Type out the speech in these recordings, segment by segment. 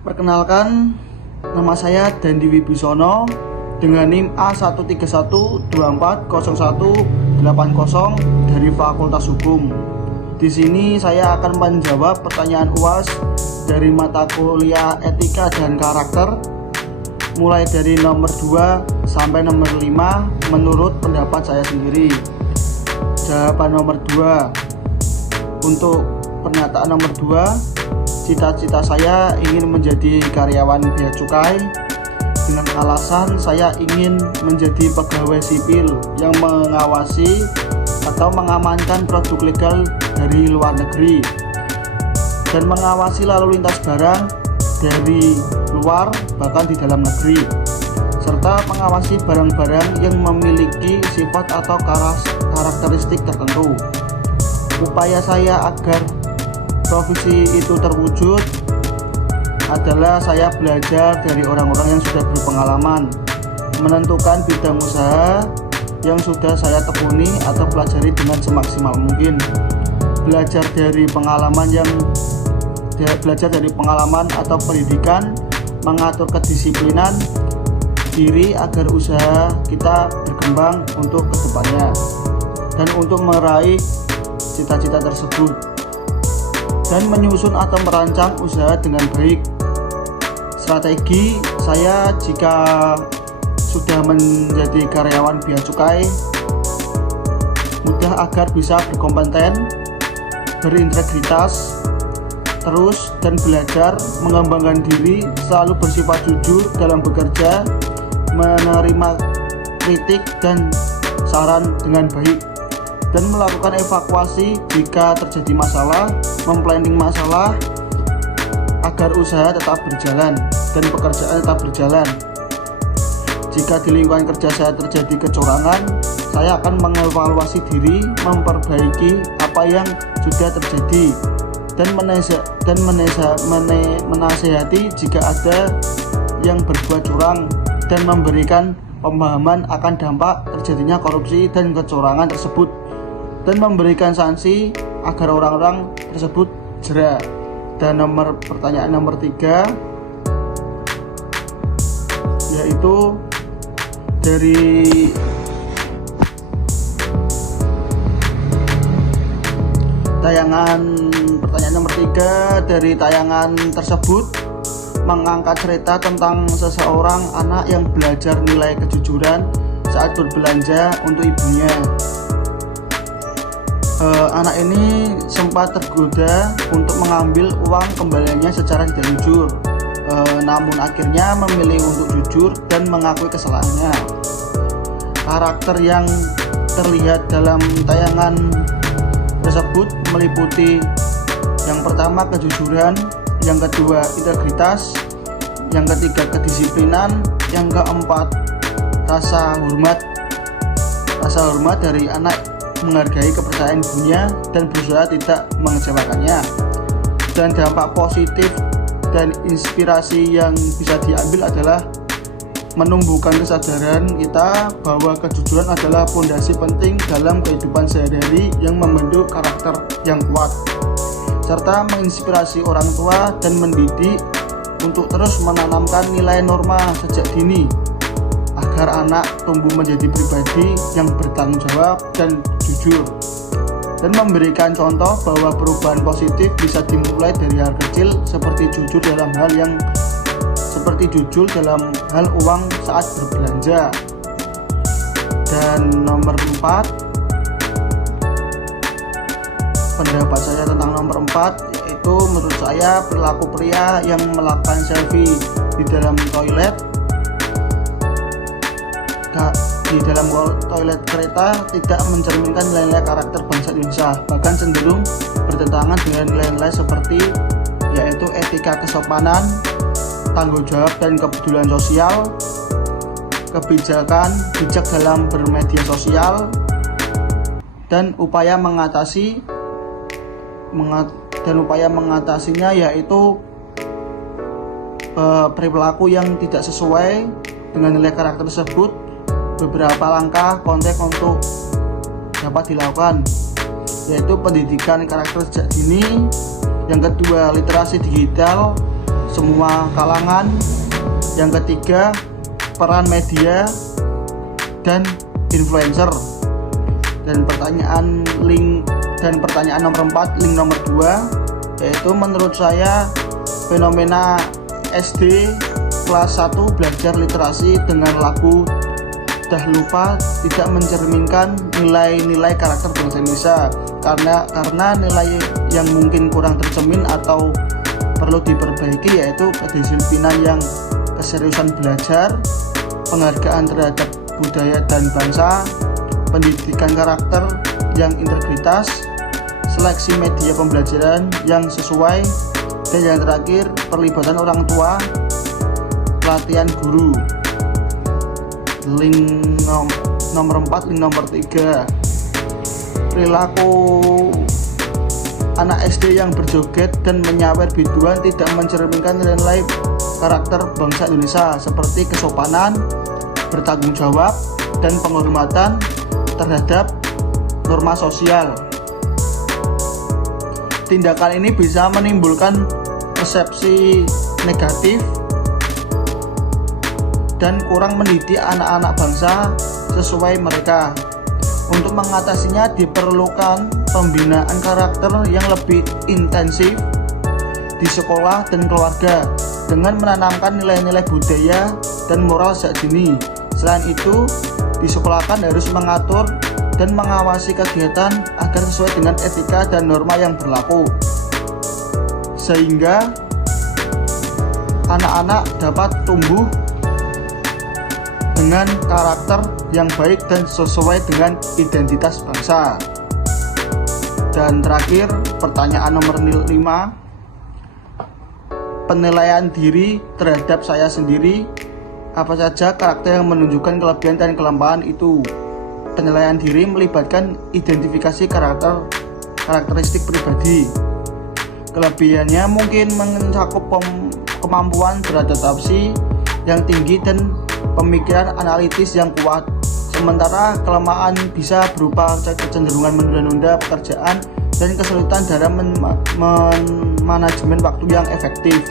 Perkenalkan, nama saya Dandi Wibisono dengan NIM A131240180 dari Fakultas Hukum. Di sini saya akan menjawab pertanyaan UAS dari mata kuliah Etika dan Karakter mulai dari nomor 2 sampai nomor 5 menurut pendapat saya sendiri. Jawaban nomor 2. Untuk pernyataan nomor 2, cita-cita saya ingin menjadi karyawan bea cukai dengan alasan saya ingin menjadi pegawai sipil yang mengawasi atau mengamankan produk legal dari luar negeri dan mengawasi lalu lintas barang dari luar bahkan di dalam negeri, serta mengawasi barang-barang yang memiliki sifat atau karakteristik tertentu. Upaya saya agar profesi itu terwujud adalah saya belajar dari orang-orang yang sudah berpengalaman, menentukan bidang usaha yang sudah saya tekuni atau pelajari dengan semaksimal mungkin, belajar dari pengalaman atau pendidikan, mengatur kedisiplinan diri agar usaha kita berkembang untuk kedepannya dan untuk meraih cita-cita tersebut, dan menyusun atau merancang usaha dengan baik. Strategi saya jika sudah menjadi karyawan bea cukai mudah agar bisa berkompeten, berintegritas, terus dan belajar, mengembangkan diri, selalu bersifat jujur dalam bekerja, menerima kritik dan saran dengan baik, dan melakukan evakuasi jika terjadi masalah, memplanning masalah agar usaha tetap berjalan dan pekerjaan tetap berjalan. Jika di lingkungan kerja saya terjadi kecurangan, saya akan mengevaluasi diri, memperbaiki apa yang sudah terjadi, dan menasehati jika ada yang berbuat curang, dan memberikan pemahaman akan dampak terjadinya korupsi dan kecurangan tersebut, dan memberikan sanksi agar orang-orang tersebut jera. Dan pertanyaan nomor 3 yaitu dari pertanyaan nomor 3 dari tayangan tersebut mengangkat cerita tentang seseorang anak yang belajar nilai kejujuran saat berbelanja untuk ibunya. Anak ini sempat tergoda untuk mengambil uang kembaliannya secara tidak jujur, namun akhirnya memilih untuk jujur dan mengakui kesalahannya. Karakter yang terlihat dalam tayangan tersebut meliputi yang pertama kejujuran, yang kedua integritas, yang ketiga kedisiplinan, yang keempat rasa hormat dari anak menghargai kepercayaan ibunya dan berusaha tidak mengecewakannya. Dan dampak positif dan inspirasi yang bisa diambil adalah menumbuhkan kesadaran kita bahwa kejujuran adalah fondasi penting dalam kehidupan sehari-hari yang membentuk karakter yang kuat, serta menginspirasi orang tua dan mendidik untuk terus menanamkan nilai norma sejak dini agar anak tumbuh menjadi pribadi yang bertanggung jawab dan jujur, dan memberikan contoh bahwa perubahan positif bisa dimulai dari hal kecil seperti jujur dalam hal uang saat berbelanja. Dan nomor 4, pendapat saya tentang nomor 4 yaitu menurut saya perilaku pria yang melakukan selfie di dalam toilet kereta tidak mencerminkan nilai-nilai karakter bangsa Indonesia, bahkan cenderung bertentangan dengan nilai-nilai seperti yaitu etika kesopanan, tanggung jawab dan kepedulian sosial, bijak dalam bermedia sosial, dan upaya mengatasinya yaitu perilaku yang tidak sesuai dengan nilai karakter tersebut. Beberapa langkah konteks untuk dapat dilakukan yaitu pendidikan karakter sejak dini, yang kedua literasi digital semua kalangan. Yang ketiga, peran media dan influencer. Dan pertanyaan nomor 4, link nomor 2, yaitu menurut saya fenomena SD kelas 1 belajar literasi dengan lagu Dah Lupa tidak mencerminkan nilai-nilai karakter bangsa Indonesia, karena nilai yang mungkin kurang tercermin atau perlu diperbaiki yaitu kedisiplinan yang keseriusan belajar, penghargaan terhadap budaya dan bangsa, pendidikan karakter yang integritas, seleksi media pembelajaran yang sesuai, dan yang terakhir perlibatan orang tua, pelatihan guru. Link nomor 4, link nomor 3, perilaku anak SD yang berjoget dan menyawer biduan tidak mencerminkan nilai karakter bangsa Indonesia seperti kesopanan, bertanggung jawab, dan penghormatan terhadap norma sosial. Tindakan ini bisa menimbulkan persepsi negatif dan kurang mendidik anak-anak bangsa sesuai mereka. Untuk mengatasinya diperlukan pembinaan karakter yang lebih intensif di sekolah dan keluarga dengan menanamkan nilai-nilai budaya dan moral sejak dini. Selain itu, disekolahkan harus mengatur dan mengawasi kegiatan agar sesuai dengan etika dan norma yang berlaku, sehingga anak-anak dapat tumbuh dengan karakter yang baik dan sesuai dengan identitas bangsa. Dan terakhir, pertanyaan nomor 5, penilaian diri terhadap saya sendiri. Apa saja karakter yang menunjukkan kelebihan dan kelemahan itu? Penilaian diri melibatkan identifikasi karakteristik pribadi. Kelebihannya mungkin mencakup kemampuan beradaptasi yang tinggi dan pemikiran analitis yang kuat. Sementara kelemahan bisa berupa kecenderungan menunda-nunda pekerjaan dan kesulitan dalam manajemen waktu yang efektif.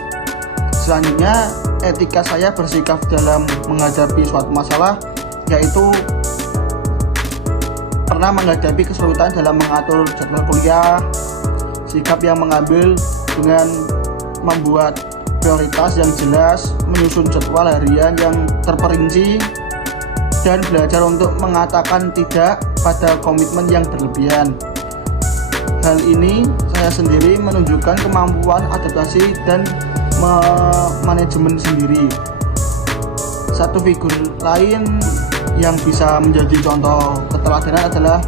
Selanjutnya, etika saya bersikap dalam menghadapi suatu masalah, yaitu pernah menghadapi kesulitan dalam mengatur jadwal kuliah, sikap yang mengambil dengan membuat prioritas yang jelas, menyusun jadwal harian yang terperinci, dan belajar untuk mengatakan tidak pada komitmen yang berlebihan. Hal ini saya sendiri menunjukkan kemampuan adaptasi dan manajemen sendiri. Satu figur lain yang bisa menjadi contoh keteladanan adalah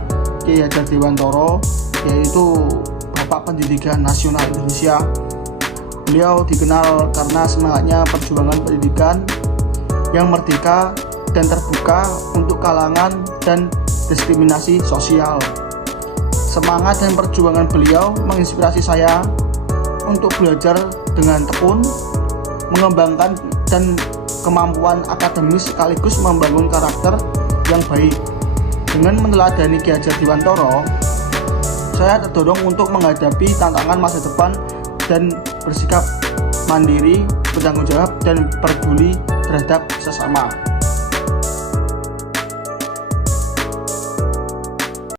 Kiai Hajar Dewantoro, yaitu Bapak Pendidikan Nasional Indonesia. Beliau dikenal karena semangatnya perjuangan pendidikan yang merdeka dan terbuka untuk kalangan dan diskriminasi sosial. Semangat dan perjuangan beliau menginspirasi saya untuk belajar dengan tekun, mengembangkan dan kemampuan akademis sekaligus membangun karakter yang baik. Dengan meneladani Ki Hajar Dewantoro, saya terdorong untuk menghadapi tantangan masa depan dan bersikap mandiri, bertanggung jawab, dan peduli terhadap sesama.